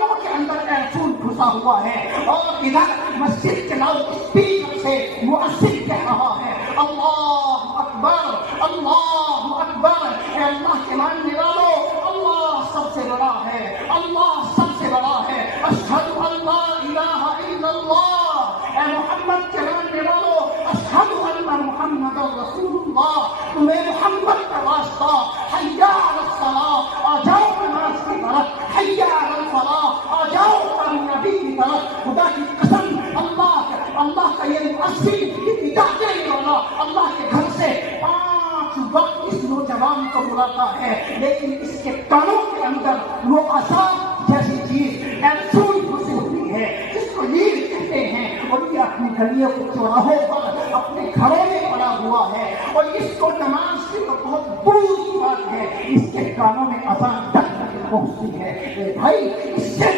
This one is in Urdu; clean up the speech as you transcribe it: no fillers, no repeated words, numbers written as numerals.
کانوں کے اندر ایرفون گھسا ہوا ہے اور ادھر مسجد کے لاؤڈ اسپیکر سے مؤذن کہہ رہا ہے اللہ اکبر اللہ اکبر۔ اے اللہ کے ماننے والوں، اللہ سب سے بڑا ہے، اللہ سب سے بڑا ہے۔ اشہد ان لا الہ الا اللہ۔ اے محمد کے ماننے والوں، اشہد ان محمد رسول اللہ۔ تمہیں محمد کا واسطہ، حی علی الصلاۃ، آ جاؤ نماز کی طرف، حی علی الفلاح، آ جاؤ کامیابی کی طرف۔ خدا کی قسم، اللہ کا یہ مؤذن اتنی دینے والا اللہ کے گھر سے 5 وقت اس نوجوان کو بلاتا ہے، لیکن اس کے کانوں کے اندر وہ عذاب جیسی چیز ایرفون گھسی ہوئی ہے جس کو نیند کہتے ہیں، اور یہ اپنی گلیوں کو چوراہوں پر اپنے گھروں میں پڑا ہوا ہے، اور اس کو نماز کی تو بہت بری بات ہے، اس کے کانوں میں اذان تک پہنچتی ہے۔ بھائی، اس سے